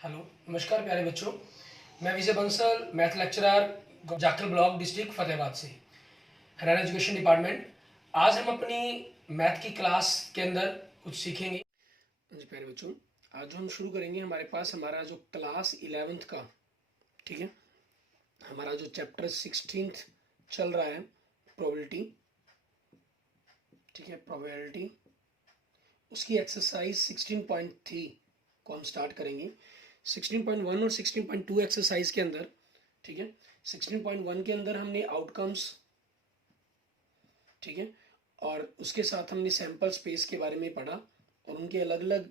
Hello, नमस्कार प्यारे बच्चों। मैं Vijay Bansal, math lecturer, Jakhal block, district Fatehabad से, हरियाणा एजुकेशन डिपार्टमेंट। आज हम अपनी मैथ की क्लास के अंदर कुछ सीखेंगे। जी प्यारे बच्चों, आज जो हम शुरू करेंगे, हमारे पास हमारा जो क्लास 11th का, ठीक है, हमारा जो चैप्टर 16th चल रहा है, प्रोबेबिलिटी, ठीक है, प्रोबेबिलिटी, उसकी एक्सरसाइज 16.3 को हम स्टार्ट करेंगे। 16.1 और 16.2 एक्सरसाइज के अंदर, ठीक है, 16.1 के अंदर हमने आउटकम्स, ठीक है, और उसके साथ हमने सैंपल स्पेस के बारे में पढ़ा और उनके अलग अलग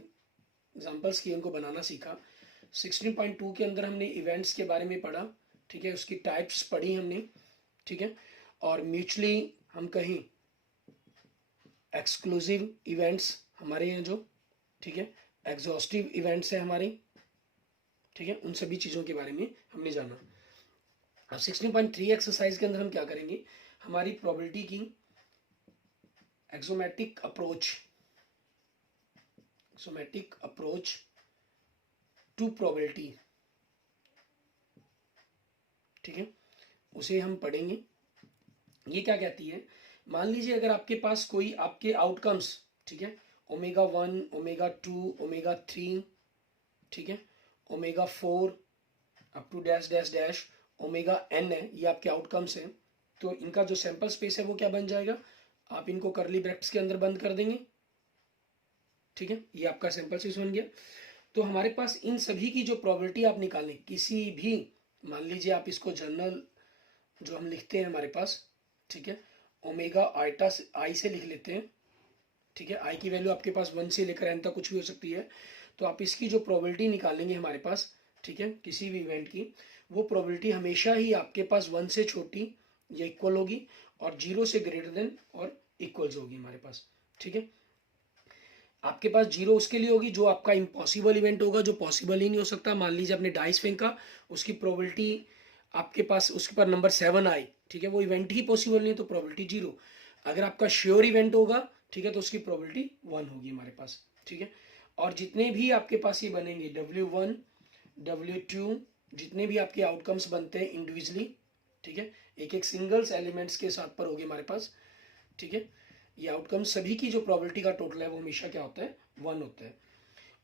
एग्जांपल्स किए, उनको बनाना सीखा। 16.2 के अंदर हमने इवेंट्स के बारे में पढ़ा, ठीक है, उसकी टाइप्स पढ़ी हमने, ठीक है, और म्यूचुअली हम कहीं एक्सक्लूसिव इवेंट्स हमारे हैं जो, ठीक है, एग्जॉस्टिव इवेंट्स है हमारे, ठीक है, उन सभी चीज़ों के बारे में हमने जाना। अब 16.3 एक्सरसाइज के अंदर हम क्या करेंगे, हमारी प्रोबेबिलिटी की एक्सोमेटिक अप्रोच टू प्रोबेबिलिटी, ठीक है, उसे हम पढ़ेंगे। ये क्या कहती है, मान लीजिए अगर आपके पास कोई आपके आउटकम्स, ठीक है, ओमेगा 1, ओमेगा 2, ओमेगा 3, ठीक है, omega 4 up to dash dash dash omega n है, ये आपके आउटकम्स हैं। तो इनका जो सैंपल स्पेस है वो क्या बन जाएगा, आप इनको करली ब्रैकेट्स के अंदर बंद कर देंगे, ठीक है, ये आपका सैंपल स्पेस बन गया। तो हमारे पास इन सभी की जो प्रोबेबिलिटी आप निकालें, किसी भी, मान लीजिए आप इसको जनरल जो हम लिखते हैं हमारे पास, ठीक है, ओमेगा आइटा आई से लिख लेते हैं, ठीक है, आई की वैल्यू आपके पास 1 से लेकर n तक कुछ भी हो सकती है। तो आप इसकी जो प्रोबेबिलिटी निकालेंगे हमारे पास, ठीक है, किसी भी इवेंट की, वो प्रोबेबिलिटी हमेशा ही आपके पास 1 से छोटी या इक्वल होगी और 0 से ग्रेटर देन और इक्वल्स होगी हमारे पास, ठीक है। आपके पास 0 उसके लिए होगी जो आपका इम्पॉसिबल इवेंट होगा, जो पॉसिबल ही नहीं हो सकता। मान लीजिए आपने डाइस फेंका, उसकी प्रोबेबिलिटी आपके पास उसके पर नंबर 7 आई, ठीक है, वो इवेंट ही पॉसिबल नहीं है, तो प्रोबेबिलिटी 0। अगर आपका श्योर इवेंट होगा, ठीक है, तो उसकी प्रोबेबिलिटी 1 होगी हमारे पास, ठीक है। और जितने भी आपके पास ये बनेंगे W1, W2, जितने भी आपके आउटकम्स बनते हैं इंडिविजुअली, ठीक है, एक एक सिंगल्स एलिमेंट्स के साथ पर होगी हमारे पास, ठीक है, ये आउटकम सभी की जो प्रोबेबिलिटी का टोटल है वो हमेशा क्या होता है, 1 होता है।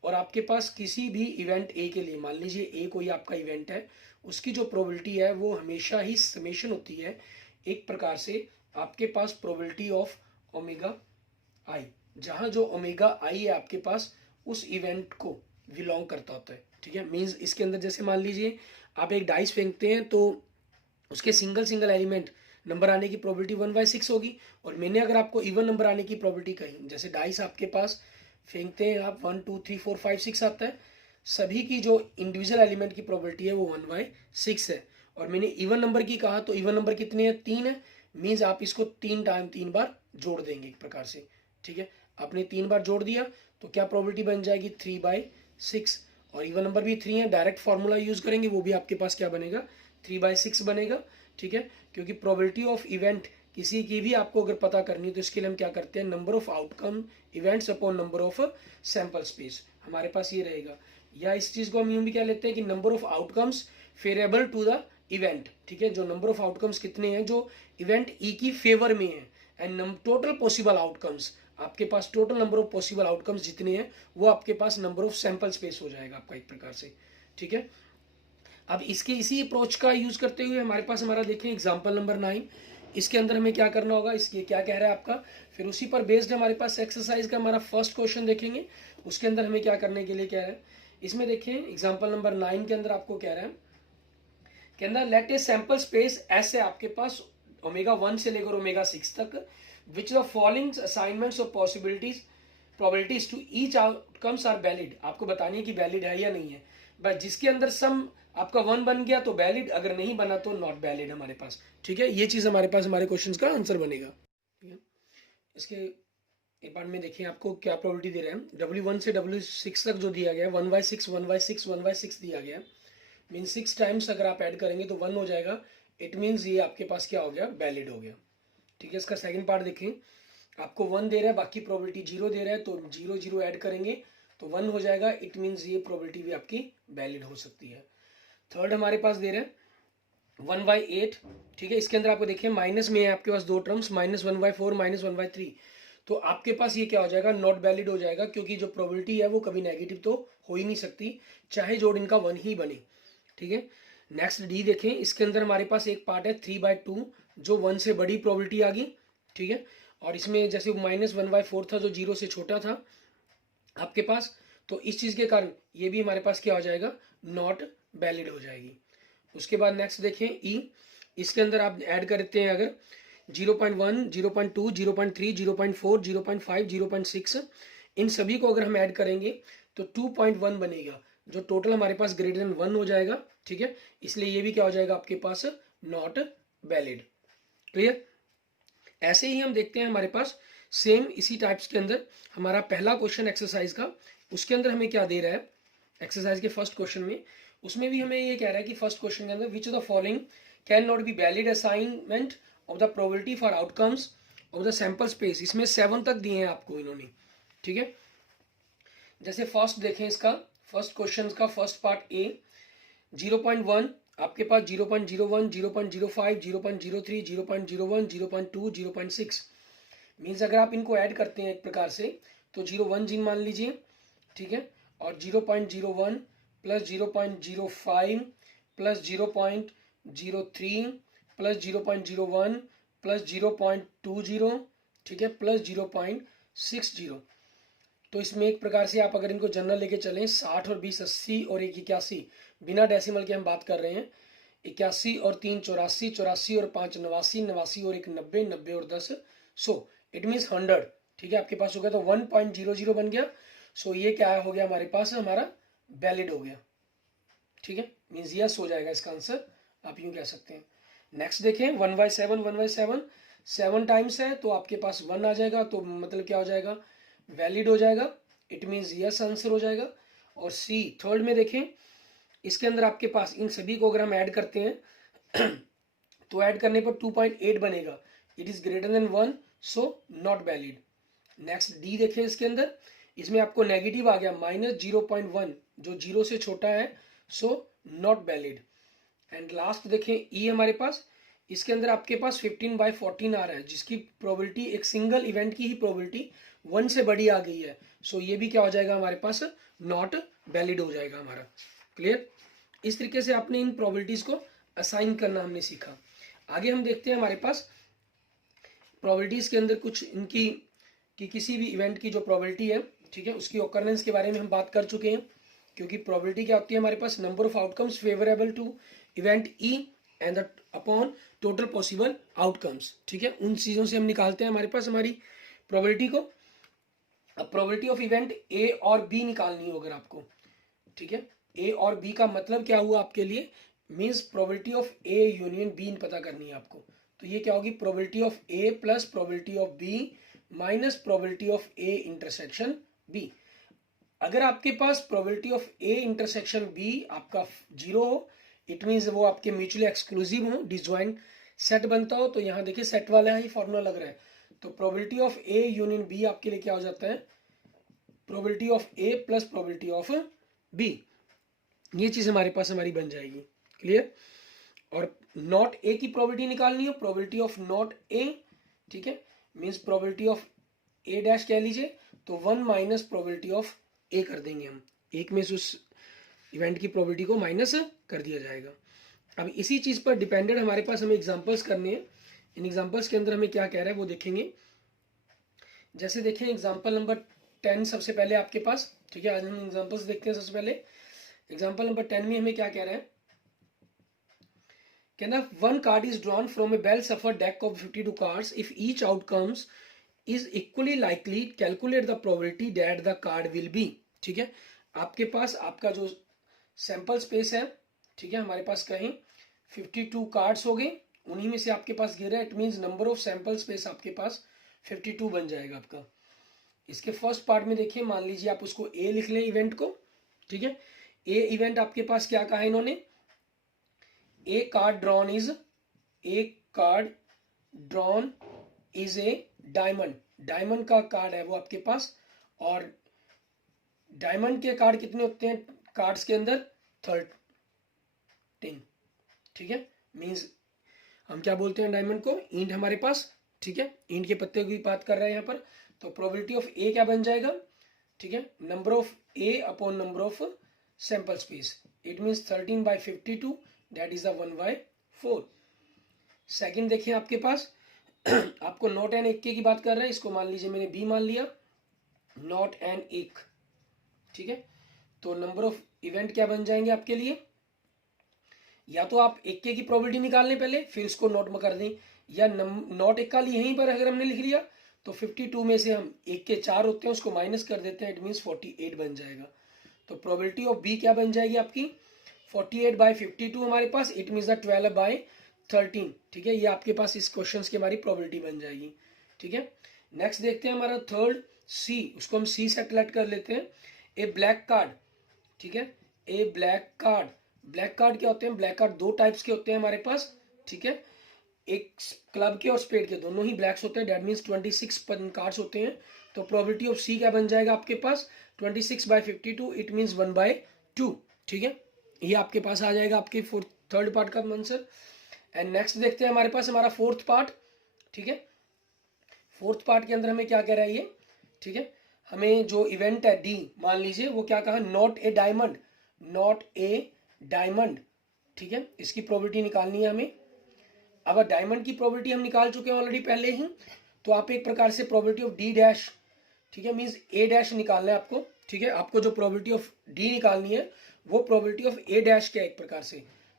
और आपके पास किसी भी इवेंट ए के लिए, मान लीजिए ए कोई आपका इवेंट है, उसकी जो प्रोबेबिलिटी है वो हमेशा ही समेशन होती है एक प्रकार से आपके पास प्रोबेबिलिटी ऑफ ओमेगा आई, जहां जो ओमेगा आई है आपके पास उस इवेंट को बिलोंग करता होता है, ठीक है। मींस इसके अंदर जैसे मान लीजिए आप एक डाइस फेंकते हैं, तो उसके सिंगल सिंगल एलिमेंट नंबर आने की प्रोबेबिलिटी 1/6 होगी। और मैंने अगर आपको इवन नंबर आने की प्रोबेबिलिटी कही, जैसे डाइस आपके पास फेंकते हैं आप 1 2 3 4 5 6 आता है, सभी की जो इंडिविजुअल एलिमेंट की प्रोबेबिलिटी है वो 1/6 है। और मैंने इवन नंबर की कहा, तो इवन नंबर कितने हैं, 3 है। मीन्स आप इसको 3 बार जोड़ देंगे एक प्रकार से, ठीक है। आपने 3 बार जोड़ दिया तो क्या प्रोबेबिलिटी बन जाएगी, 3/6। और इवन नंबर भी 3 है, डायरेक्ट फॉर्मूला यूज करेंगे, वो भी आपके पास क्या बनेगा, 3/6 बनेगा, ठीक है। क्योंकि प्रोबेबिलिटी ऑफ इवेंट किसी की भी आपको अगर पता करनी है, तो इसके लिए हम क्या करते हैं, number of outcome events upon number of sample space, हमारे पास ये रहेगा। या इस चीज को हम यूं भी क्या लेते हैं कि number of outcomes favourable to the event, ठीक है, जो नंबर ऑफ आउटकम्स कितने हैं जो इवेंट ई की फेवर में है, एंड टोटल पॉसिबल आउटकम्स, आपके पास total number of possible outcomes जितने हैं वो आपके पास नंबर ऑफ सैंपल स्पेस हो जाएगा आपका एक प्रकार से, ठीक है। अब इसके इसी अप्रोच का यूज करते हुए हमारे पास हमारा देखें एग्जांपल नंबर 9, इसके अंदर हमें क्या करना होगा, इसके क्या कह रहा है आपका, फिर उसी पर बेस्ड हमारे पास एक्सरसाइज का हमारा फर्स्ट क्वेश्चन देखेंगे, उसके अंदर हमें क्या करने के लिए कह रहा है। इसमें देखें एग्जांपल नंबर 9 के अंदर आपको कह रहा है, कहना लेट ए सैंपल स्पेस ऐसे आपके पास ओमेगा 1 से लेकर ओमेगा 6 तक, which the following assignments of possibilities probabilities to each outcomes are valid, आपको बतानी है कि वैलिड है या नहीं है। बस जिसके अंदर सम आपका 1 बन गया तो वैलिड, अगर नहीं बना तो नॉट वैलिड हमारे पास, ठीक है। ये चीज हमारे पास हमारे क्वेश्चंस का आंसर बनेगा, ठीक है। इसके एक बार में देखिए आपको क्या प्रोबेबिलिटी दे रहे हैं, W1 से W6 तक जो दिया गया है 1/6 1/6 1/6 दिया गया है, मीन 6 टाइम्स अगर आप ऐड करेंगे तो 1 हो जाएगा। इट मीन्स ये आपके पास क्या हो गया, वैलिड हो गया, ठीक है। इसका सेकंड पार्ट देखें, आपको 1 दे रहा है, बाकी प्रोबेबिलिटी 0 दे रहा है, तो 0 0 ऐड करेंगे तो 1 हो जाएगा, इट मीन्स ये प्रोबेबिलिटी भी आपकी वैलिड हो सकती है। थर्ड हमारे पास दे रहे हैं 1/8, ठीक है, इसके अंदर आपको देखिए माइनस में है आपके पास दो टर्म्स, -1/4 -1/3, तो आपके पास ये क्या हो जाएगा, नॉट वैलिड हो जाएगा, क्योंकि जो प्रोबेबिलिटी है वो कभी नेगेटिव तो हो ही नहीं सकती, चाहे जोड़ इनका 1 ही बने, ठीक है। नेक्स्ट डी देखें, इसके अंदर हमारे पास एक पार्ट है 3/2 जो 1 से बड़ी प्रोबेबिलिटी आ गई, ठीक है, और इसमें जैसे -1/4 था जो 0 से छोटा था आपके पास, तो इस चीज के कारण ये भी हमारे पास क्या हो जाएगा, नॉट वैलिड हो जाएगी। उसके बाद नेक्स्ट देखें ई, इसके अंदर आप ऐड करते हैं अगर 0.1 0.2 0.3 0.4 0.5 0.6, इन सभी को अगर हम ऐड करेंगे तो 2.1 बनेगा, जो टोटल हमारे पास ग्रेटर देन 1 हो जाएगा, ठीक है, इसलिए ये भी क्या हो जाएगा आपके पास, नॉट वैलिड। क्लियर। ऐसे ही हम देखते हैं हमारे पास सेम इसी टाइप्स के अंदर हमारा पहला क्वेश्चन एक्सरसाइज का, उसके अंदर हमें क्या दे रहा है एक्सरसाइज के फर्स्ट क्वेश्चन में, उसमें भी हमें ये कह रहा है कि फर्स्ट क्वेश्चन के अंदर which of the following can not be valid assignment of the probability for outcomes of the sample space. इसमें 7 तक दिए हैं आपको इन्होंने, ठीक है। जैसे फर्स्ट देखें, इसका फर्स्ट क्वेश्चन का फर्स्ट पार्ट ए 0.1 आपके पास 0.01 0.05 0.03 0.01 0.2 0.6 मीन्स अगर आप इनको ऐड करते हैं एक प्रकार से तो 0.1 जिन मान लीजिए, ठीक है, और 0.01 प्लस 0.05 प्लस 0.03 प्लस 0.01 प्लस 0.20, ठीक है, प्लस 0.60। तो इसमें एक प्रकार से आप अगर इनको जनरल लेके चलें 60 और 20 80 और 1 81, बिना डेसिमल के हम बात कर रहे हैं, 81 और 3 84, 84 और 5 89, 89 और 1 90, 90 और 10 100, इट मीन्स 100, ठीक है, आपके पास हो गया, तो 1.00 बन गया। सो ये क्या हो गया हमारे पास, हमारा वैलिड हो गया, ठीक है, मीन्स यस हो जाएगा इसका आंसर, आप यूं कह सकते हैं। नेक्स्ट देखें 1/7 1/7 7 टाइम्स है तो आपके पास 1 आ जाएगा, तो मतलब क्या हो जाएगा, वैलिड हो जाएगा, इट मीन्स यस आंसर हो जाएगा। और सी थर्ड में देखें, इसके अंदर आपके पास इन सभी को अगर हम ऐड करते हैं तो ऐड करने पर 2.8 बनेगा, it is greater than 1, so not valid. Next D देखें, इसके अंदर इसमें आपको नेगेटिव आ गया -0.1 जो 0 से छोटा है, so not valid. And last देखें ई हमारे पास, इसके अंदर आपके पास 15/14 आ रहा है, जिसकी प्रोबेबिलिटी एक सिंगल इवेंट की ही प्रोबेबिलिटी 1 से बड़ी आ गई है, सो ये भी क्या हो जाएगा हमारे पास, नॉट वैलिड हो जाएगा हमारा। क्लियर। इस तरीके से आपने इन प्रोबेबिलिटीज को असाइन करना हमने सीखा। आगे हम देखते हैं हमारे पास प्रोबेबिलिटीज के अंदर कुछ इनकी कि किसी भी इवेंट की जो प्रोबेबिलिटी है, ठीक है, उसकी ऑकरेंस के बारे में हम बात कर चुके हैं, क्योंकि प्रोबेबिलिटी क्या होती है हमारे पास, number of outcomes favourable to event E and the upon total possible outcomes, ठीक है, उन चीज़ों से हम निकालते हैं हमारे पास हमारी प्रोबेबिलिटी को। अब प्रोबेबिलिटी ऑफ इवेंट ए और बी निकालनी हो अगर आपको, ठीक है, ए और बी का मतलब क्या हुआ आपके लिए, means probability of A union B पता करनी है आपको, तो ये क्या होगी, probability of A plus probability of B minus probability of A intersection B. अगर आपके पास probability of A intersection B आपका 0 हो, इट मीन्स वो आपके म्यूचुअली एक्सक्लूसिव हो, डिसजॉइंट सेट बनता हो, तो यहाँ देखिए सेट वाला ही फॉर्मूला लग रहा है, तो probability of A union B आपके लिए क्या हो जाता है, probability of A plus probability of B, ये चीज हमारे पास हमारी बन जाएगी। क्लियर। और नॉट ए की प्रोबेबिलिटी निकालनी है, प्रोबेबिलिटी ऑफ नॉट ए, ठीक है, means probability of A dash कह लीजिए, तो 1 माइनस प्रोबेबिलिटी ऑफ ए कर देंगे हम, एक में से उस इवेंट की प्रोबेबिलिटी को माइनस कर दिया जाएगा। अब इसी चीज पर डिपेंडेंट हमारे पास हमें एग्जांपल्स करने हैं, इन एग्जांपल्स के अंदर हमें क्या कह रहा है वो देखेंगे। जैसे देखें एग्जांपल नंबर 10 सबसे पहले आपके पास, ठीक है, आज हम एग्जांपल्स देखते हैं। सबसे पहले एग्जांपल नंबर 10 में हमें क्या कह रहा है, कहना 1 card is drawn from A well suffer deck of 52 cards, if each outcomes is equally likely calculate the probability that the card will be. ठीक है, आपके पास आपका जो सैंपल स्पेस है, ठीक है, हमारे पास कहीं 52 कार्ड्स हो गए, उन्हीं में से आपके पास गिर रहा है, it means number of sample space आपके पास 52 बन जाएगा आपका। इसके फर्स्ट पार्ट में देखिए, मान लीजिए आप उसको ए लिख लें इवेंट को, ठीक है, ए इवेंट आपके पास क्या कहा है इन्होंने, a card drawn is a diamond, diamond का कार्ड है वो आपके पास, और डायमंड के कार्ड कितने होते हैं कार्ड्स के अंदर? 13, ठीक है। मीन्स हम क्या बोलते हैं डायमंड को? ईंट हमारे पास, ठीक है। ईंट के पत्ते की बात कर रहे हैं यहाँ पर। तो प्रोबेबिलिटी ऑफ ए क्या बन जाएगा? ठीक है, number of A upon number of sample space. It means 13/52, that is the 1/4। Second देखिए आपके पास आपको नॉट एन एक की बात कर रहे हैं, इसको मान लीजिए मैंने बी मान लिया, नॉट एन एक, ठीक है। तो नंबर ऑफ इवेंट क्या बन जाएंगे आपके लिए? या तो आप इक्के की प्रोबेबिलिटी निकाल लें पहले, फिर इसको नोट में कर दें, या नॉट इक्का यहीं पर अगर हमने लिख लिया तो 52 में से हम एक के 4 होते हैं उसको माइनस कर देते हैं, इट मीन्स 48 बन जाएगा। तो प्रोबेबिलिटी ऑफ बी क्या बन जाएगी आपकी? 48/52 हमारे पास, इट मीन्स द 12/13, ठीक है। ये आपके पास इस क्वेश्चन की हमारी प्रोबेबिलिटी बन जाएगी, ठीक है। नेक्स्ट देखते हैं हमारा थर्ड सी, उसको हम सी सेलेक्ट कर लेते हैं। ए ब्लैक कार्ड, ठीक है, ए ब्लैक कार्ड। ब्लैक कार्ड क्या होते हैं? ब्लैक कार्ड दो टाइप्स के होते हैं हमारे पास, ठीक है। एक क्लब के और स्पेड के, दोनों ही ब्लैक्स होते हैं, दैट मीन्स 26 कार्ड्स होते हैं। तो प्रोबेबिलिटी ऑफ सी क्या बन जाएगा आपके पास? 26/52, इट मीन्स 1/2, ठीक है। ये आपके पास आ जाएगा आपके थर्ड पार्ट का आंसर। एंड नेक्स्ट देखते हैं हमारे पास हमारा फोर्थ पार्ट, ठीक है। फोर्थ पार्ट के अंदर हमें क्या कह रहा है ये, ठीक है। हमें जो इवेंट है डी, मान लीजिए वो क्या कहा? Not a diamond, not a diamond, ठीक है। इसकी प्रोबेबिलिटी निकालनी है हमें। अब डायमंड की प्रोबेबिलिटी हम निकाल चुके हैं ऑलरेडी पहले ही, तो आप एक प्रकार से प्रोबेबिलिटी ऑफ डी डैश, ठीक है, मीन्स ए डैश निकालना है आपको, ठीक है। आपको जो प्रोबेबिलिटी ऑफ डी निकालनी है वो प्रोबेबिलिटी ऑफ ए डैश क्या, एक प्रकार से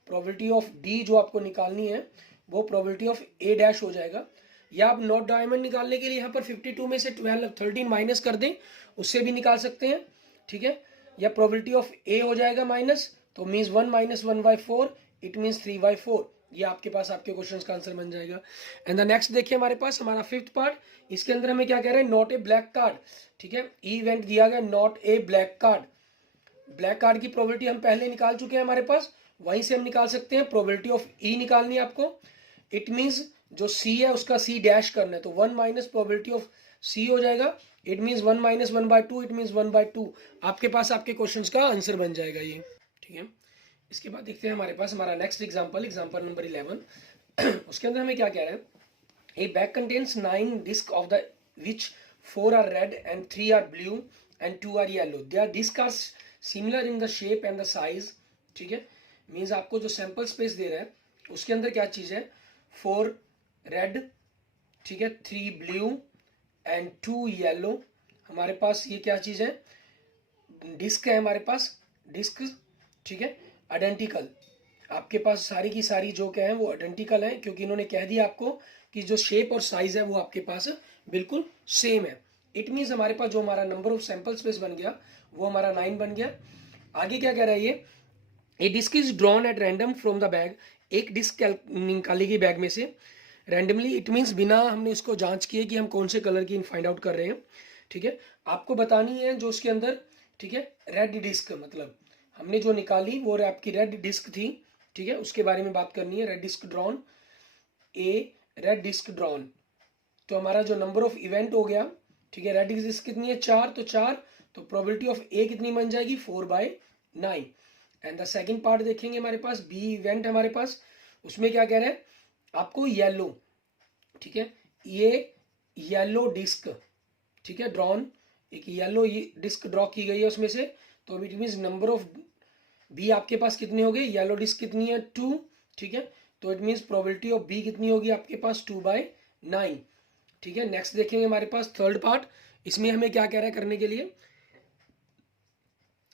प्रोबेबिलिटी ऑफ डी जो आपको निकालनी है वो प्रोबेबिलिटी ऑफ ए डैश हो जाएगा। या आप नॉट डायमंड निकालने के लिए यहाँ पर 52 में से 13 माइनस कर दें, उससे भी निकाल सकते हैं, ठीक है। या प्रोबेबिलिटी ऑफ ए हो जाएगा माइनस, तो मीन्स 1 - 1/4, इट मीन्स 3/4। ये आपके पास आपके क्वेश्चन का आंसर बन जाएगा। एंड द नेक्स्ट देखिए हमारे पास हमारा फिफ्थ पार्ट, इसके अंदर हमें क्या कह रहे हैं? नॉट ए ब्लैक कार्ड, ठीक है। इवेंट दिया गया not a black card. Black card की प्रोबेबिलिटी हम पहले निकाल चुके हैं हमारे पास, वहीं से हम निकाल सकते हैं। प्रोबेबिलिटी ऑफ ई निकालनी है आपको, इट मीन्स जो सी है उसका सी डैश करना है, तो 1 माइनस प्रोबेबिलिटी ऑफ सी हो जाएगा, इट मीन्स 1 - 1/2, इट मीन्स 1/2। आपके पास आपके क्वेश्चंस का आंसर बन जाएगा ये, ठीक है। इसके बाद देखते हैं हमारे पास हमारा नेक्स्ट एग्जांपल नंबर 11। उसके अंदर हमें क्या कह रहा है? A bag contents 9 disc of the which 4 are red and 3 are blue and 2 are yellow. Their disc are similar in the shape and the size, ठीक है। मीन्स आपको जो सैंपल स्पेस दे रहा है उसके अंदर क्या चीज़ है? 4 रेड, ठीक है, 3 ब्लू एंड 2 येलो। हमारे पास ये क्या चीज़ है? डिस्क है हमारे पास, डिस्क, ठीक है, आइडेंटिकल। आपके पास सारी की सारी जो क्या है वो आइडेंटिकल है, क्योंकि इन्होंने कह दिया आपको कि जो शेप और साइज है वो आपके पास बिल्कुल सेम है। इट मीन्स हमारे पास जो हमारा नंबर ऑफ सैंपल स्पेस बन गया वो हमारा 9 बन गया। आगे क्या कह रहा है ये? A disc is drawn at random from the bag. एक डिस्क निकाली गई बैग में से रैंडमली, इट मीन्स बिना हमने इसको जांच किए कि हम कौन से कलर की फाइंड आउट कर रहे हैं, ठीक है। आपको बतानी है जो उसके अंदर, ठीक है, रेड डिस्क, मतलब हमने जो निकाली वो आपकी रेड डिस्क थी, ठीक है, उसके बारे में बात करनी है। रेड डिस्क ड्रॉन, ए रेड डिस्क ड्रॉन। तो हमारा जो नंबर ऑफ इवेंट हो गया, ठीक है, रेड डिस्क कितनी है? 4, तो 4, तो प्रोबेबिलिटी ऑफ ए कितनी बन जाएगी? 4/9। एंड द सेकंड पार्ट देखेंगे हमारे पास बी इवेंट हमारे पास, उसमें क्या कह रहे हैं आपको? येलो, ठीक है, ये येलो डिस्क, ठीक है, ड्रॉन, एक येलो डिस्क ड्रॉ की गई है उसमें से, तो it means number of B आपके पास कितनी हो गई? येलो डिस्क कितनी है? 2, ठीक है, तो it means probability of B कितनी होगी आपके पास? 2/9, ठीक है। नेक्स्ट देखेंगे हमारे पास थर्ड पार्ट, इसमें हमें क्या कह रहा है करने के लिए?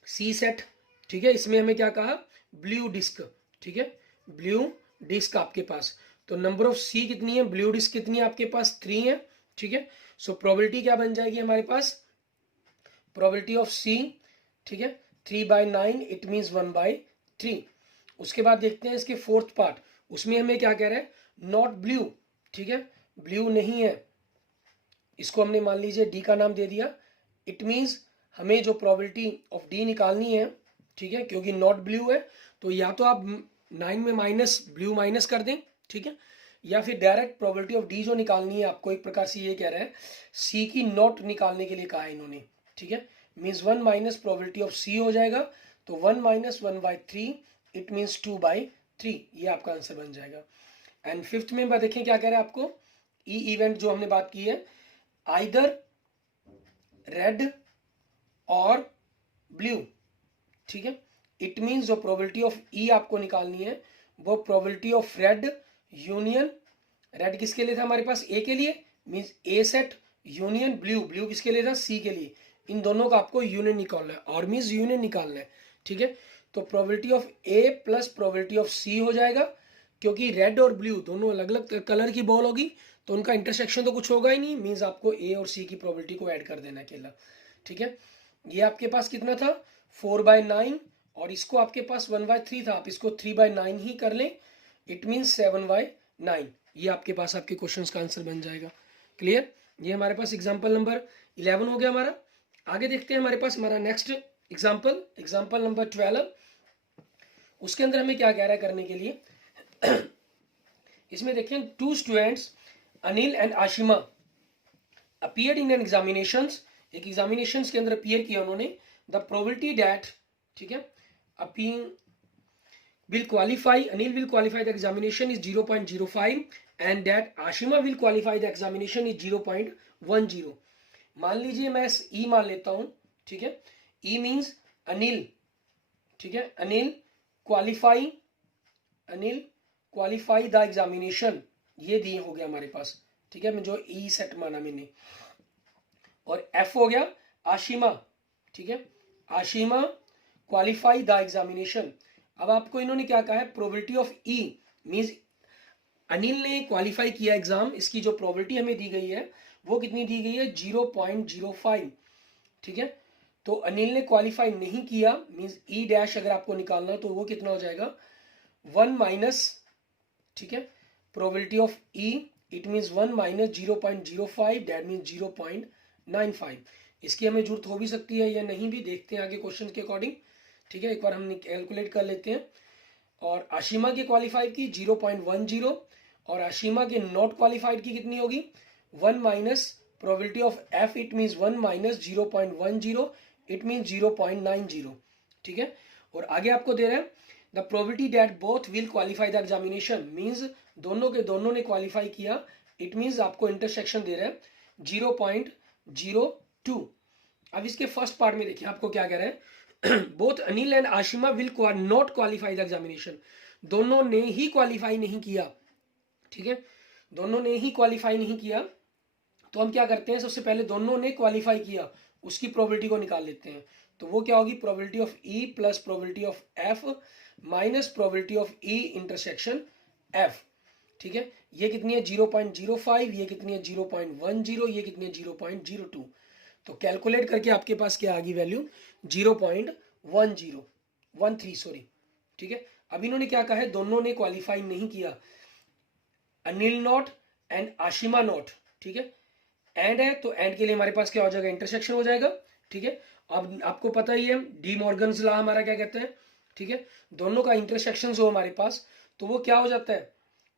सी सेट, ठीक है, इसमें हमें क्या कहा? ब्लू डिस्क, ठीक है, ब्लू डिस्क आपके पास। तो नंबर ऑफ सी कितनी है? ब्लू डिस्क कितनी है आपके पास? 3 है, ठीक है। सो प्रोबेबिलिटी क्या बन जाएगी हमारे पास? प्रोबेबिलिटी ऑफ सी, ठीक है, 3/9, इट मीन्स 1/3। उसके बाद देखते हैं इसके फोर्थ पार्ट, उसमें हमें क्या कह रहा है? नॉट ब्लू, ठीक है, ब्लू नहीं है, इसको हमने मान लीजिए डी का नाम दे दिया। इट मीन्स हमें जो प्रोबेबिलिटी ऑफ डी निकालनी है, ठीक है, क्योंकि नॉट ब्लू है, तो या तो आप 9 में माइनस ब्लू माइनस कर दें, ठीक है, या फिर डायरेक्ट प्रोबेबिलिटी ऑफ डी जो निकालनी है आपको, एक प्रकार से ये कह रहा है सी की नॉट निकालने के लिए कहा है इन्होंने, ठीक है। Means 1 minus probability of C हो जाएगा, तो 1 माइनस 1/3 इट मीन्स 2/3, ये आपका आंसर बन जाएगा। एंड फिफ्थ में देखें क्या कह रहा है आपको, ई इवेंट जो हमने बात की है, आइदर रेड और ब्लू, ठीक है। इट मीन्स जो प्रोबेबिलिटी ऑफ ई आपको निकालनी है वो probability of red union, red किसके लिए था हमारे पास, ए के लिए, मीन्स ए सेट यूनियन ब्लू, ब्लू किसके लिए था, सी के लिए, इन दोनों का आपको यूनियन निकालना है, और मीन्स यूनियन निकालना है, ठीक है। तो probability of A plus probability of C हो जाएगा, क्योंकि रेड और ब्लू दोनों अलग अलग कलर की बॉल होगी तो उनका इंटरसेक्शन तो कुछ होगा ही नहीं, मीन्स आपको ए और सी की प्रोबेबिलिटी को ऐड कर देना अकेला, ठीक है। ये आपके पास कितना था 4/9, और इसको आपके पास 1/3 था, आप इसको 3/9 ही कर लें, इट मीन्स 7/9, ये आपके पास आपके क्वेश्चन का आंसर बन जाएगा। क्लियर, ये हमारे पास एग्जाम्पल नंबर 11 हो गया हमारा। आगे देखते हैं हमारे पास हमारा नेक्स्ट एग्जाम्पल नंबर 12। उसके अंदर हमें क्या कह रहा है करने के लिए इसमें देखिए, 2 students Anil and Ashima appeared in an examinations, एक एग्जामिनेशंस के अंदर अपीयर किया उन्होंने, द प्रोबेबिलिटी दैट, ठीक है, appearing will qualify, Anil will qualify the examination is 0.05 and that Ashima will qualify the examination is 0.10। मान लीजिए मैं ई मान लेता हूं, ठीक है, ई मीन्स अनिल, ठीक है, अनिल क्वालिफाई द एग्जामिनेशन, ये दिए हो गया हमारे पास, ठीक है, मैं जो ई सेट माना मैंने, और एफ हो गया आशिमा, ठीक है, आशिमा क्वालिफाई द एग्जामिनेशन। अब आपको इन्होंने क्या कहा है, probability of E means Anil ने क्वालिफाई किया एग्जाम, इसकी जो प्रोबेबिलिटी हमें दी गई है वो कितनी दी गई है 0.05, ठीक है। तो अनिल ने क्वालिफाई नहीं किया, मींस ई डैश अगर आपको निकालना तो वो कितना हो जाएगा 1 माइनस, ठीक है, probability of E, it means 1 minus 0.05 that means 0.95। इसकी हमें जरूरत हो भी सकती है या नहीं भी, देखते हैं आगे क्वेश्चन के अकॉर्डिंग, ठीक है। एक बार हम कैलकुलेट कर लेते हैं, और आशिमा के क्वालिफाइड की 0.10, और आशिमा के नॉट क्वालिफाइड की कितनी होगी 1 minus probability of F, it means 1 minus 0.10 it means 0.90, ठीक है। और आगे आपको दे रहा है the probability that both will qualify the examination, means दोनों के दोनों ने क्वालिफाई किया, इट मींस आपको इंटरसेक्शन दे रहा है 0.02। अब इसके फर्स्ट पार्ट में देखिए आपको क्या कह रहा है, both Anil and Ashima will not qualify the examination, दोनों ने ही क्वालिफाई नहीं किया, ठीक है, दोनों ने ही क्वालिफाई नहीं किया। तो हम क्या करते हैं, सबसे पहले दोनों ने क्वालिफाई किया उसकी प्रोबेबिलिटी को निकाल लेते हैं, तो वो क्या होगी probability of E plus probability of F minus probability of E intersection F, ठीक है। ये कितनी है 0.05, ये कितनी है 0.10, ये कितनी है 0.02। तो कैलकुलेट करके आपके पास क्या आ गई वैल्यू 0.13 सॉरी, ठीक है। अब इन्होंने क्या कहा है, दोनों ने क्वालिफाई नहीं किया, Anil not and Ashima not, ठीक है, एंड है तो एंड के लिए हमारे पास क्या हो जाएगा इंटरसेक्शन हो जाएगा, ठीक है। अब आपको पता ही है डी मॉर्गन्स लॉ हमारा क्या कहते हैं, ठीक है, दोनों का इंटरसेक्शन हो हमारे पास तो वो क्या हो जाता है,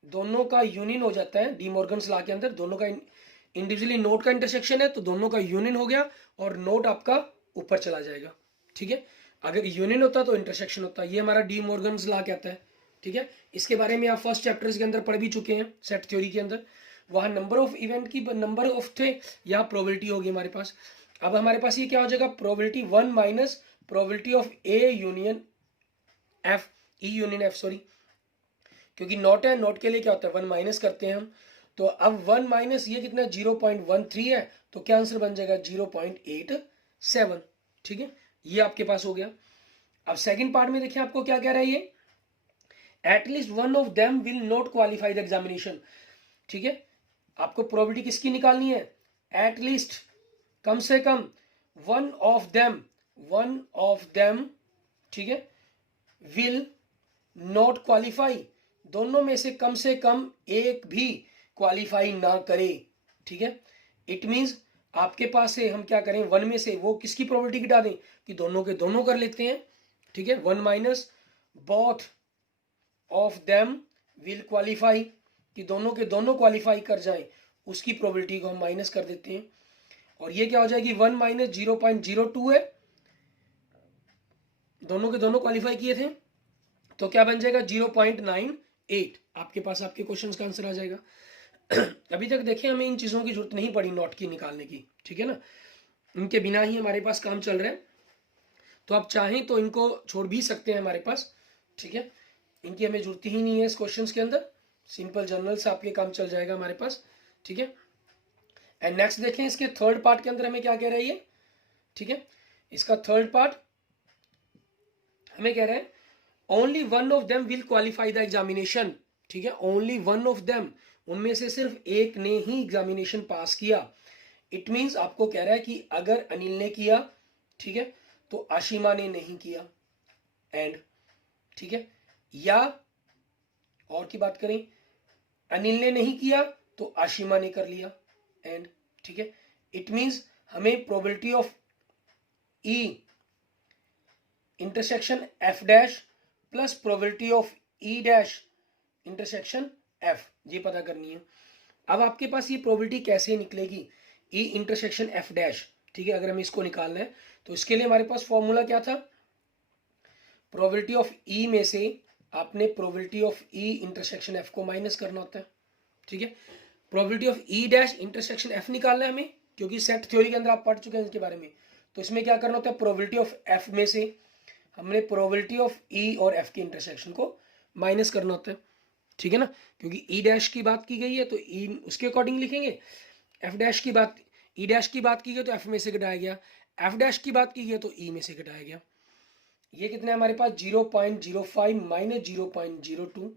दोनों का यूनियन हो जाता है। डी मॉर्गन्स लॉ के अंदर दोनों का इंडिविजुअली नोट का इंटरसेक्शन है तो दोनों का यूनियन हो गया और नोट आपका ऊपर चला जाएगा, ठीक है। अगर यूनियन होता तो इंटरसेक्शन होता, ये हमारा डी मॉर्गन्स लॉ कहता है, ठीक है। इसके बारे में आप फर्स्ट चैप्टर्स के अंदर पढ़ भी चुके हैं सेट थ्योरी के अंदर, वहां नंबर ऑफ इवेंट की नंबर ऑफ थे, यहाँ प्रोबेबिलिटी होगी हमारे पास। अब हमारे पास ये क्या हो जाएगा probability 1 minus probability of A union F, E union F sorry, क्योंकि नॉट है, नॉट के लिए क्या होता है 1 माइनस करते हैं हम, तो अब 1 माइनस ये कितना 0.13 है तो क्या आंसर बन जाएगा 0.87, ठीक है, ये आपके पास हो गया। अब सेकंड पार्ट में देखिए आपको क्या कह रहा है ये, at least one of them will not qualify the examination, ठीक है। आपको प्रोबेबिलिटी किसकी निकालनी है, एटलीस्ट कम से कम वन ऑफ देम, ठीक है, विल नॉट क्वालिफाई, दोनों में से कम एक भी क्वालिफाई ना करे, ठीक है। इट मींस आपके पास से हम क्या करें, वन में से वो किसकी प्रोबेबिलिटी गिटा दें कि दोनों के दोनों कर लेते हैं, ठीक है। 1 minus both of them will qualify, कि दोनों के दोनों क्वालिफाई कर जाएं, उसकी प्रोबेबिलिटी को हम माइनस कर देते हैं। और ये क्या हो जाएगी 1 माइनस 0.02 है, दोनों के दोनों क्वालिफाई किए थे, तो क्या बन जाएगा 0.98। आपके पास आपके क्वेश्चन का आंसर आ जाएगा। अभी तक देखिए हमें इन चीज़ों की जरूरत नहीं पड़ी नॉट की निकालने की, ठीक है ना, इनके बिना ही हमारे पास काम चल रहा है, तो आप चाहें तो इनको छोड़ भी सकते हैं हमारे पास, ठीक है, इनकी हमें जरूरत ही नहीं है इस क्वेश्चन के अंदर, सिंपल जनरल से आपके काम चल जाएगा हमारे पास, ठीक है। एंड नेक्स्ट देखें इसके थर्ड पार्ट के अंदर हमें क्या कह रहा है ये, ठीक है, इसका थर्ड पार्ट हमें कह रहा है only one of them will qualify the examination, ठीक है, ओनली वन ऑफ देम, उनमें से सिर्फ एक ने ही एग्जामिनेशन पास किया। इट मींस आपको कह रहा है कि अगर अनिल ने किया, ठीक है, तो आशिमा ने नहीं किया, एंड, ठीक है, या और की बात करें अनिल ने नहीं किया तो आशिमा ने कर लिया, एंड, ठीक है, इट मींस हमें probability of E intersection F dash plus probability of E dash intersection F ये पता करनी है। अब आपके पास ये प्रोबेबिलिटी कैसे निकलेगी, ई इंटरसेक्शन एफ डैश, ठीक है, अगर हमें इसको निकालना है तो इसके लिए हमारे पास फॉर्मूला क्या था, प्रोबेबिलिटी ऑफ ई में से आपने probability of E intersection F को माइनस करना होता है, ठीक है, probability of E dash intersection F निकालना है हमें, क्योंकि सेट थ्योरी के अंदर आप पढ़ चुके हैं इसके बारे में, तो इसमें क्या करना होता है, प्रोबेबिलिटी ऑफ एफ में से हमने प्रोबेबिलिटी ऑफ ई और एफ के इंटरसेक्शन को माइनस करना होता है, ठीक है ना, क्योंकि ई डैश की बात की गई है तो ई उसके अकॉर्डिंग लिखेंगे, एफ डैश की बात, ई डैश की बात की गई तो एफ में से घटाया गया, एफ डैश की बात की गई तो ई में से घटाया गया। ये कितना है हमारे पास 0.05 माइनस 0.02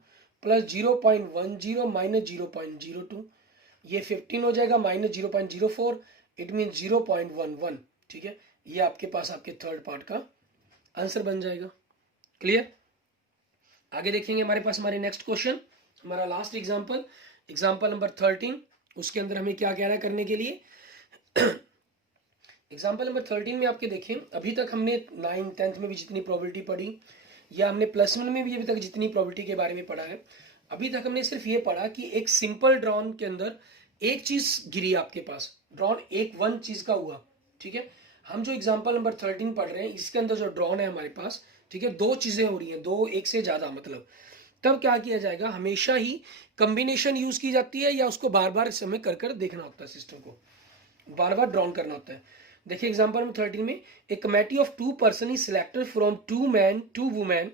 प्लस 0.10 माइनस 0.02, ये 15 हो जाएगा माइनस 0.04, इट मीन 0.11, ठीक है, ये आपके पास आपके थर्ड पार्ट का आंसर बन जाएगा। क्लियर, आगे देखेंगे हमारे पास हमारे नेक्स्ट क्वेश्चन, हमारा लास्ट एग्जांपल, एग्जांपल नंबर 13, उसके अंदर हमें क्या कह रहा है करने के लिए। एग्जाम्पल नंबर 13 में आपके देखें, अभी तक हमने 9th 10th में भी जितनी प्रोबेबिलिटी पढ़ी, या हमने +1 में भी अभी तक जितनी प्रोबेबिलिटी के बारे में पढ़ा है, अभी तक हमने सिर्फ ये पढ़ा कि एक सिंपल ड्रॉन के अंदर एक चीज गिरी आपके पास, ड्रॉन एक वन चीज का हुआ, ठीक है। हम जो एग्जाम्पल नंबर 13 पढ़ रहे हैं इसके अंदर जो ड्रॉन है हमारे पास, ठीक है, दो चीजें हो रही हैं, दो एक से ज्यादा, मतलब तब क्या किया जाएगा, हमेशा ही कॉम्बिनेशन यूज की जाती है, या उसको बार बार समय कर कर देखना होता है, सिस्टम को बार बार ड्रॉन करना होता है। देखिए एग्जांपल नंबर 13 में, a committee of 2 person is selected from 2 man 2 women,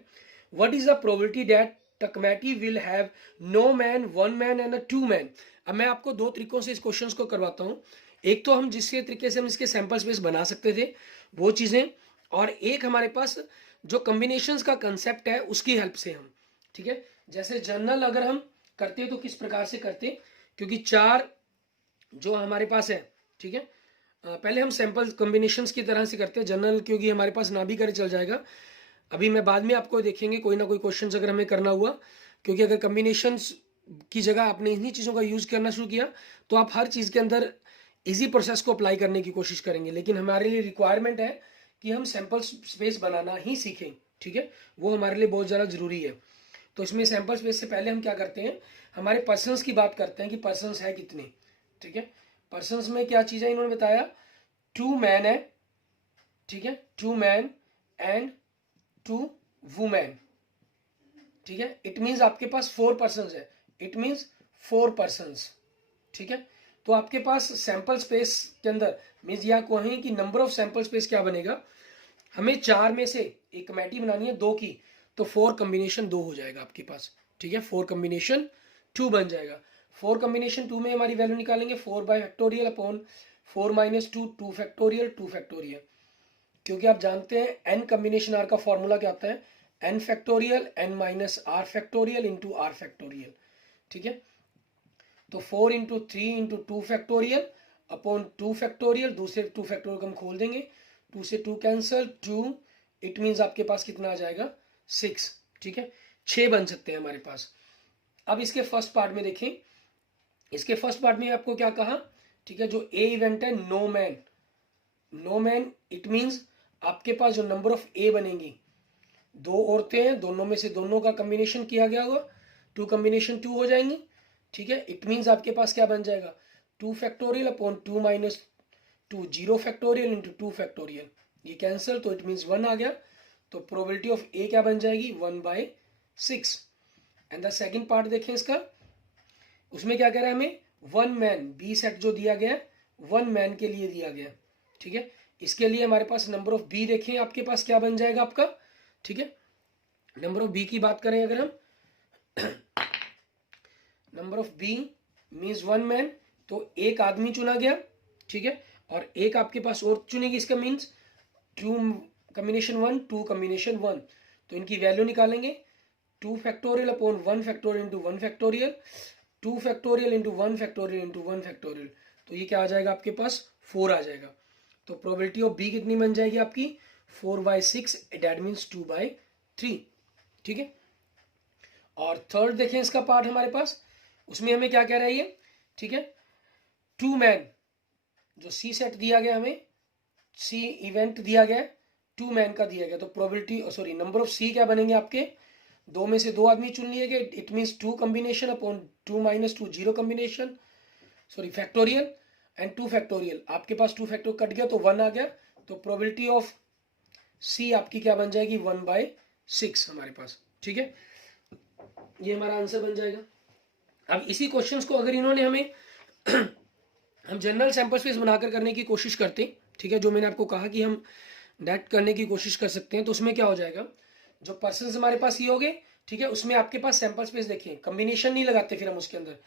what is the probability that the committee will have no man 1 man and 2 man. अब मैं आपको दो तरीकों से इस क्वेश्चन को करवाता हूँ, एक तो हम जिसके तरीके से हम इसके सैंपल स्पेस बना सकते थे वो चीजें, और एक हमारे पास जो कॉम्बिनेशंस का कंसेप्ट है उसकी हेल्प से हम, ठीक है, जैसे जनरल अगर हम करते तो किस प्रकार से करते, क्योंकि 4 जो हमारे पास है, ठीक है, पहले हम सैंपल कॉम्बिनेशंस की तरह से करते हैं जनरल, क्योंकि हमारे पास ना भी करे चल जाएगा, अभी मैं बाद में आपको देखेंगे कोई ना कोई क्वेश्चंस अगर हमें करना हुआ, क्योंकि अगर कॉम्बिनेशंस की जगह आपने इन्हीं चीज़ों का यूज़ करना शुरू किया तो आप हर चीज़ के अंदर इजी प्रोसेस को अप्लाई करने की कोशिश करेंगे, लेकिन हमारे लिए रिक्वायरमेंट है कि हम सैंपल स्पेस बनाना ही सीखें, ठीक है, वो हमारे लिए बहुत ज़्यादा ज़रूरी है। तो इसमें सैंपल स्पेस से पहले हम क्या करते हैं, हमारे पर्सनस की बात करते हैं कि पर्सनस है कितने, ठीक है, पर्सनस में क्या चीज़ है इन्होंने बताया, 2 मैन है, ठीक है, 2 मैन एंड 2 वुमेन, ठीक है, इट मींस आपके पास 4 पर्सन्स है, इट मींस 4 पर्सन्स, ठीक है। तो आपके पास सैंपल स्पेस के अंदर मींस या कहें कि नंबर ऑफ सैंपल स्पेस क्या बनेगा, हमें 4 में से एक कमेटी बनानी है 2 की, तो 4 कॉम्बिनेशन 2 हो जाएगा आपके पास, ठीक है, 4 कॉम्बिनेशन 2 बन जाएगा। 4 कॉम्बिनेशन 2 में हमारी वैल्यू निकालेंगे 4 by factorial upon 4 minus 2 2 factorial 2 factorial, क्योंकि आप जानते हैं n कॉम्बिनेशन r का फॉर्मूला क्या होता है, n factorial n minus r factorial into r factorial, ठीक है। तो 4 into 3 into 2 factorial upon 2 factorial, दूसरे 2 फैक्टोरियल को हम खोल देंगे, 2 से 2 कैंसल, 2, इट मीन्स आपके पास कितना आ जाएगा 6, ठीक है, 6 बन सकते हैं हमारे पास। अब इसके फर्स्ट पार्ट में देखें, इसके फर्स्ट पार्ट में आपको क्या कहा, ठीक है, जो ए इवेंट है no man, no man it means आपके पास जो नंबर ऑफ ए बनेंगी, 2 औरतें हैं, दोनों में से दोनों का कॉम्बिनेशन किया गया होगा, 2 कॉम्बिनेशन 2 हो जाएंगी, ठीक है, इट मीन्स आपके पास क्या बन जाएगा 2 factorial upon 2 minus two 0 factorial into 2 factorial, ये कैंसिल, तो इट मीन्स 1 आ गया। तो प्रोबेबिलिटी ऑफ ए क्या बन जाएगी 1/6। एंड द सेकेंड पार्ट देखें इसका, उसमें क्या कह रहा है हमें 1 मैन, बी सेट जो दिया गया है 1 मैन के लिए दिया गया, ठीक है। इसके लिए हमारे पास नंबर ऑफ बी देखें आपके पास क्या बन जाएगा आपका, ठीक है। नंबर ऑफ बी की बात करें अगर हम, number of B means 1 man, तो एक आदमी चुना गया, ठीक है, और एक आपके पास और चुनेगी, इसका मीन्स 2 कॉम्बिनेशन 1 2 कॉम्बिनेशन 1, तो इनकी वैल्यू निकालेंगे 2 factorial upon 1 factorial into 1 factorial, 2 factorial into 1 factorial into 1 factorial, तो ये क्या आ जाएगा आपके पास 4 आ जाएगा। तो प्रोबेबिलिटी ऑफ बी कितनी बन जाएगी आपकी 4/6, दैट मीन्स 2/3, ठीक है। और थर्ड देखें इसका पार्ट हमारे पास, उसमें हमें क्या कह रहा है ये, ठीक है, 2 मैन, जो सी सेट दिया गया हमें, सी इवेंट दिया गया है 2 मैन का दिया गया, तो प्रोबेबिलिटी सॉरी नंबर ऑफ सी क्या बनेंगे आपके, 2 में से 2 आदमी चुन लिए गए, it means 2 combination upon 2 - 2 0 combination, sorry factorial and 2 factorial, आपके पास 2 फैक्टोरियल कट गया तो 1 आ गया, तो प्रोबेबिलिटी ऑफ सी आपकी क्या बन जाएगी 1/6 हमारे पास, ठीक है। ये हमारा आंसर बन जाएगा। अब इसी क्वेश्चंस को अगर इन्होंने हमें हम जनरल सैंपल स्पेस बनाकर करने की कोशिश करते हैं, ठीक है, जो मैंने आपको कहा कि हम डेट करने की कोशिश कर सकते हैं, तो उसमें क्या हो जाएगा, जो पर्सन हमारे पास ये हो गए, ठीक है, उसमें आपके पास सैंपल स्पेस देखिए, कॉम्बिनेशन नहीं लगाते फिर हम उसके अंदर,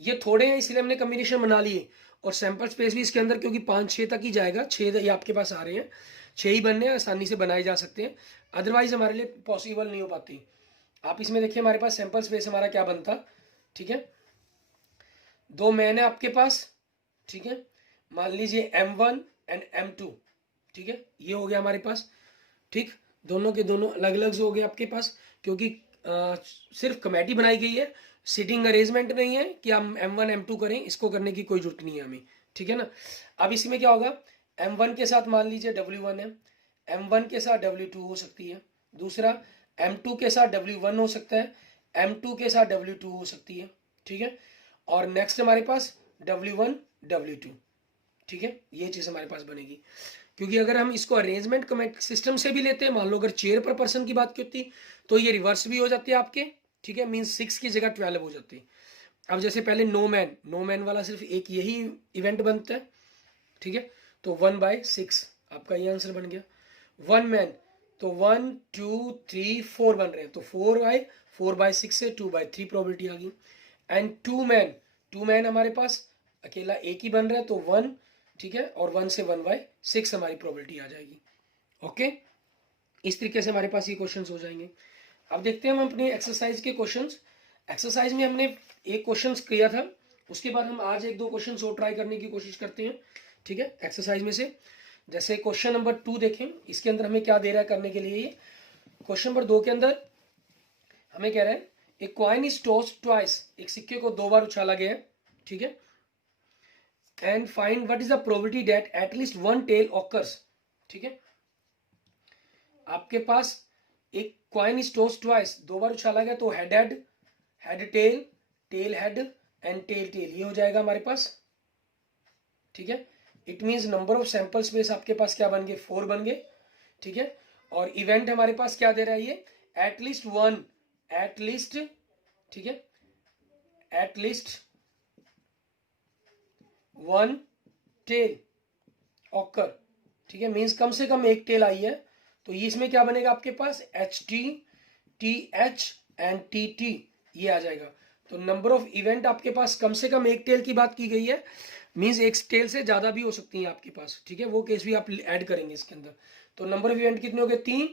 ये थोड़े हैं इसलिए हमने कॉम्बिनेशन बना लिए, और सैंपल स्पेस भी इसके अंदर क्योंकि 5-6 तक ही जाएगा, 6 ये आपके पास आ रहे हैं, 6 ही बनने आसानी से बनाए जा सकते हैं, अदरवाइज हमारे लिए पॉसिबल नहीं हो पाती। आप इसमें देखिए हमारे पास सैंपल स्पेस हमारा क्या बनता, ठीक है, 2 मैन है आपके पास, ठीक है, मान लीजिए M1 एंड M2, ठीक है, ये हो गया हमारे पास, ठीक, दोनों के दोनों अलग अलग हो गए आपके पास, क्योंकि सिर्फ कमेटी बनाई गई है, सीटिंग अरेंजमेंट नहीं है कि हम M1 M2 करें, इसको करने की कोई जरूरत नहीं है हमें, ठीक है ना। अब इसमें क्या होगा, M1 के साथ मान लीजिए W1 है, M1 के साथ W2 हो सकती है, दूसरा M2 के साथ W1 हो सकता है, M2 के साथ W2 हो सकती है, ठीक है, और नेक्स्ट हमारे पास W1 W2, ठीक है, ये चीज़ हमारे पास बनेगी। क्योंकि अगर हम इसको अरेंजमेंट कमेटी सिस्टम से भी लेते हैं, मान लो अगर चेयर पर पर्सन की बात की होती तो ये रिवर्स भी हो जाती है आपके, ठीक है, मीन्स 6 की जगह 12 हो जाती है। अब जैसे पहले नो मैन वाला सिर्फ एक यही इवेंट बनता है, ठीक है, तो 1/6 आपका ये आंसर बन गया। 1 मैन तो 1 2 3 4 बन रहे हैं, तो 4/6 से 2/3 प्रोबेबिलिटी आ गई। एंड 2 मैन हमारे पास अकेला एक ही बन रहा है, तो 1, ठीक है, और 1 से 1/6 हमारी प्रोबेबिलिटी आ जाएगी। ओके, इस तरीके से हमारे पास ये क्वेश्चंस हो जाएंगे। अब देखते हैं हम अपने एक्सरसाइज के क्वेश्चंस। एक्सरसाइज में हमने एक क्वेश्चन किया था, उसके बाद हम आज 1-2 क्वेश्चन और ट्राई करने की कोशिश करते हैं, ठीक है, एक्सरसाइज में से। जैसे क्वेश्चन नंबर 2 देखें, इसके अंदर हमें क्या दे रहा है करने के लिए। ये क्वेश्चन नंबर 2 के अंदर हमें कह रहा है एक कॉइन इज टॉस्ड ट्वाइस, एक सिक्के को 2 बार उछाला गया है, ठीक है, and find what is the probability that at least 1 tail occurs, ठीक है। आपके पास एक कॉइन इज टॉस्ड ट्वाइस, 2 बार उछाला गया, तो head tail, tail head and tail tail, ये हो जाएगा हमारे पास, ठीक है। It means number of sample space आपके पास क्या बन गए 4 बन गए, ठीक है। और इवेंट हमारे पास क्या दे रहा है ये एटलीस्ट 1, ठीक है, एटलीस्ट 1 टेल ऑकर, ठीक है, मींस कम से कम एक टेल आई है, तो ये इसमें क्या बनेगा आपके पास HT TH एंड TT, ये आ जाएगा। तो नंबर ऑफ इवेंट आपके पास कम से कम एक टेल की बात की गई है, मींस एक टेल से ज्यादा भी हो सकती है आपके पास, ठीक है, वो केस भी आप ऐड करेंगे इसके अंदर। तो नंबर ऑफ इवेंट कितने हो गए 3,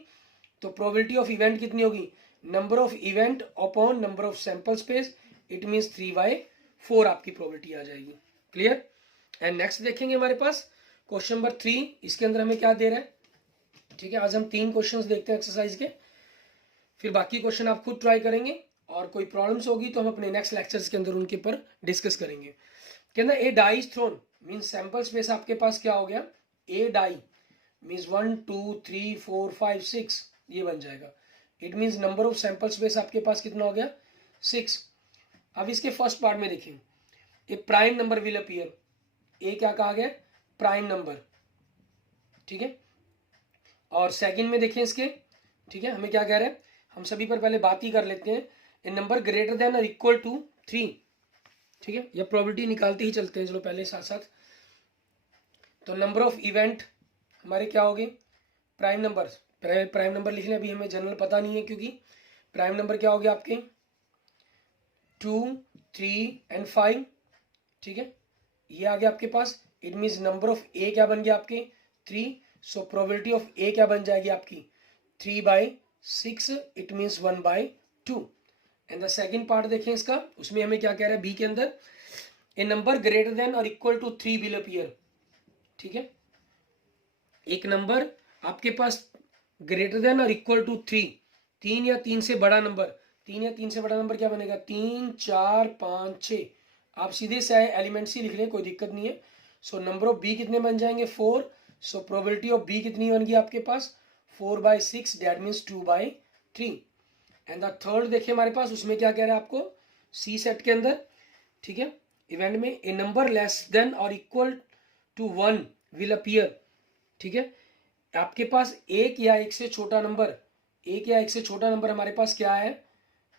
तो प्रोबेबिलिटी ऑफ इवेंट कितनी होगी number of event upon number of sample space, it means 3/4 आपकी प्रोबेबिलिटी आ जाएगी। क्लियर। एंड नेक्स्ट देखेंगे हमारे पास क्वेश्चन नंबर 3, इसके अंदर हमें क्या दे रहा है, ठीक है। आज हम 3 क्वेश्चंस देखते हैं एक्सरसाइज के, फिर बाकी क्वेश्चन आप खुद ट्राई करेंगे, और कोई प्रॉब्लम्स होगी तो हम अपने नेक्स्ट लेक्चर्स के अंदर उनके ऊपर डिस्कस करेंगे। कहना a die is thrown, means sample space आपके पास क्या हो गया, ए डाई मींस 1 2 3 4 5 6, ये बन जाएगा। It means number of sample space आपके पास कितना हो गया 6। अब इसके फर्स्ट पार्ट में देखें, ए प्राइम नंबर विल अपीयर, ए क्या कहा गया प्राइम नंबर, ठीक है। और सेकंड में देखें इसके, ठीक है, हमें क्या कह रहा है, हम सभी पर पहले बात ही कर लेते हैं। ए नंबर ग्रेटर देन और इक्वल टू 3, ठीक है, या प्रोबेबिलिटी निकालते ही चलते हैं, चलो पहले साथ साथ। तो नंबर ऑफ इवेंट हमारे क्या हो गए, प्राइम नंबर। प्राइम नंबर लिख लें, अभी हमें जनरल पता नहीं है, क्योंकि प्राइम नंबर क्या हो गया आपके 2, 3 एंड 5, ठीक है, ये आ गया आपके पास। इट मीन्स नंबर ऑफ ए क्या बन गया आपके 3, सो प्रोबेबिलिटी ऑफ ए क्या बन जाएगी आपकी 3/6, it means 1/2। And the second part देखें इसका, उसमें हमें क्या कह रहा है बी के अंदर, ए नंबर ग्रेटर देन और इक्वल टू 3 विल अपीयर, ठीक है। एक नंबर आपके पास ग्रेटर देन और इक्वल टू 3, 3 या 3 से बड़ा नंबर, 3 या 3 से बड़ा नंबर क्या बनेगा 3, 4, 5, 6, आप सीधे से आए एलिमेंट्स ही लिख लें, कोई दिक्कत नहीं है। सो नंबर ऑफ बी कितने बन जाएंगे 4, सो प्रोबेबिलिटी ऑफ बी कितनी बन गई आपके पास 4/6, that means 2/3। And the third देखिए हमारे पास, उसमें क्या कह रहा है आपको सी सेट के अंदर, ठीक है, इवेंट में ए नंबर लेस देन और इक्वल टू 1 विल अपीयर, ठीक है। आपके पास एक या एक से छोटा नंबर, एक या एक से छोटा नंबर हमारे पास क्या है,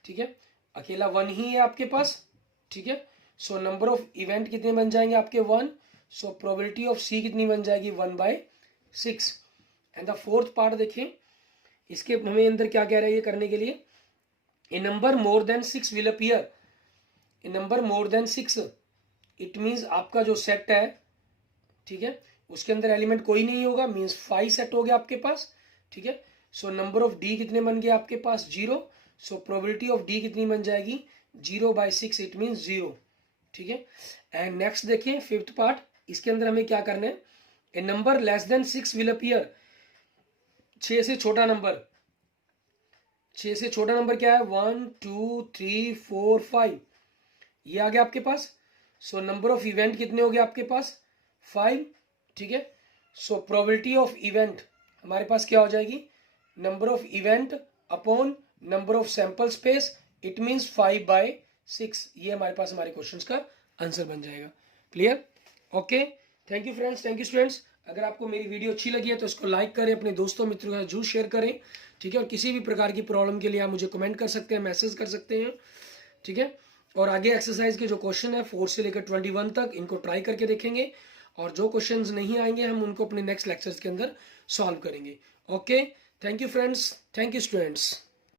ठीक है, अकेला 1 ही है आपके पास, ठीक है। सो नंबर ऑफ इवेंट कितने बन जाएंगे आपके 1, सो प्रोबेबिलिटी ऑफ सी कितनी बन जाएगी 1/6। एंड द फोर्थ पार्ट देखिए, इसके हमें अंदर क्या कह रहा है ये करने के लिए, a number more than 6 will appear, a number more than 6, it means आपका जो सेट है, ठीक है, उसके अंदर एलिमेंट कोई नहीं होगा, मीन्स 5 सेट हो गया आपके पास, ठीक है। सो नंबर ऑफ डी कितने बन गए आपके पास 0, सो प्रोबेबिलिटी ऑफ डी कितनी बन जाएगी 0/6, इट मीन्स 0, ठीक है। एंड नेक्स्ट देखिए फिफ्थ पार्ट, इसके अंदर हमें क्या करना है, a number less than 6 will appear, 6 से छोटा नंबर, 6 से छोटा नंबर क्या है 1, 2, 3, 4, 5, ये आ गया आपके पास। सो नंबर ऑफ इवेंट कितने हो गए आपके पास 5, ठीक है। सो प्रोबेबिलिटी ऑफ इवेंट हमारे पास क्या हो जाएगी, number of event upon number of sample space, it means 5/6, ये हमारे पास हमारे क्वेश्चंस का आंसर बन जाएगा। Clear, okay, thank you friends, thank you students. अगर आपको मेरी वीडियो अच्छी लगी है तो इसको लाइक करें, अपने दोस्तों मित्रों के साथ जरूर शेयर करें, ठीक है। और किसी भी प्रकार की प्रॉब्लम के लिए आप मुझे कमेंट कर सकते हैं, मैसेज कर सकते हैं, ठीक है। और आगे एक्सरसाइज के जो क्वेश्चन है 4 से लेकर 21 तक, इनको ट्राई करके देखेंगे, और जो क्वेश्चंस नहीं आएंगे हम उनको अपने नेक्स्ट लेक्चर्स के अंदर सॉल्व करेंगे। Okay, thank you friends, thank you students.